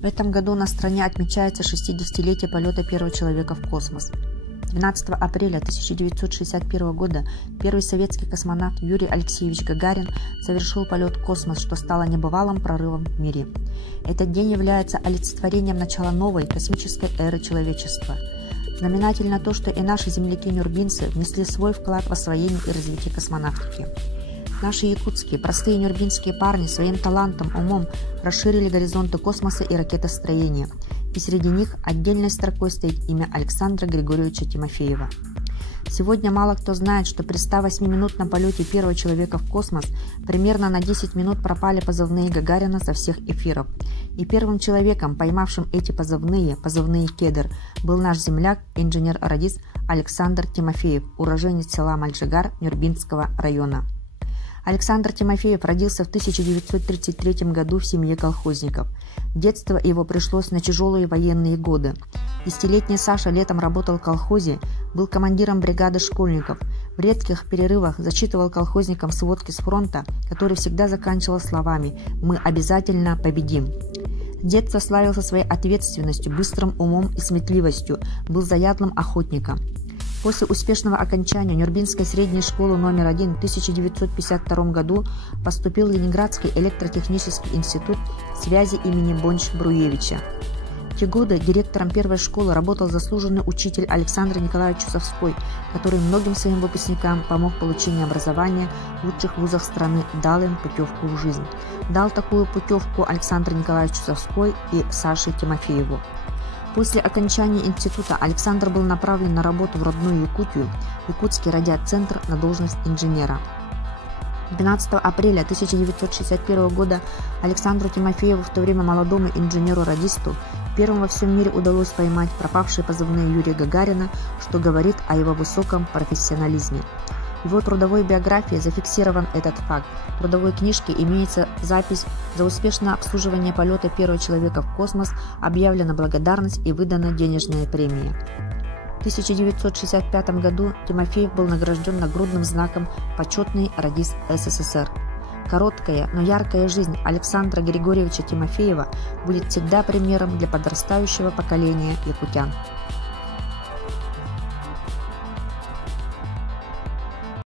В этом году на стране отмечается 60-летие полета первого человека в космос. 12 апреля 1961 года первый советский космонавт Юрий Алексеевич Гагарин совершил полет в космос, что стало небывалым прорывом в мире. Этот день является олицетворением начала новой космической эры человечества. Знаменательно то, что и наши земляки-нюрбинцы внесли свой вклад в освоение и развитие космонавтики. Наши якутские, простые нюрбинские парни своим талантом, умом расширили горизонты космоса и ракетостроения, и среди них отдельной строкой стоит имя Александра Григорьевича Тимофеева. Сегодня мало кто знает, что при 108-минутном полете первого человека в космос примерно на 10 минут пропали позывные Гагарина со всех эфиров. И первым человеком, поймавшим эти позывные «Кедр», был наш земляк, инженер-радист Александр Тимофеев, уроженец села Мальжигар Нюрбинского района. Александр Тимофеев родился в 1933 году в семье колхозников. Детство его пришлось на тяжелые военные годы. Десятилетний Саша летом работал в колхозе, был командиром бригады школьников. В редких перерывах зачитывал колхозникам сводки с фронта, который всегда заканчивал словами «Мы обязательно победим». С детства славился своей ответственностью, быстрым умом и сметливостью, был заядлым охотником. После успешного окончания Нюрбинской средней школы номер 1 в 1952 году поступил в Ленинградский электротехнический институт связи имени Бонч-Бруевича. В те годы директором первой школы работал заслуженный учитель Александр Николаевич Чусовской, который многим своим выпускникам помог в получении образования в лучших вузах страны, дал им путевку в жизнь. Дал такую путевку Александр Николаевич Чусовской и Саше Тимофееву. После окончания института Александр был направлен на работу в родную Якутию, Якутский радиоцентр, на должность инженера. 12 апреля 1961 года Александру Тимофееву, в то время молодому инженеру-радисту, первым во всем мире удалось поймать пропавшие позывные Юрия Гагарина, что говорит о его высоком профессионализме. В его трудовой биографии зафиксирован этот факт. В трудовой книжке имеется запись: за успешное обслуживание полета первого человека в космос объявлена благодарность и выдана денежная премия. В 1965 году Тимофеев был награжден нагрудным знаком «Почетный радист СССР». Короткая, но яркая жизнь Александра Григорьевича Тимофеева будет всегда примером для подрастающего поколения якутян.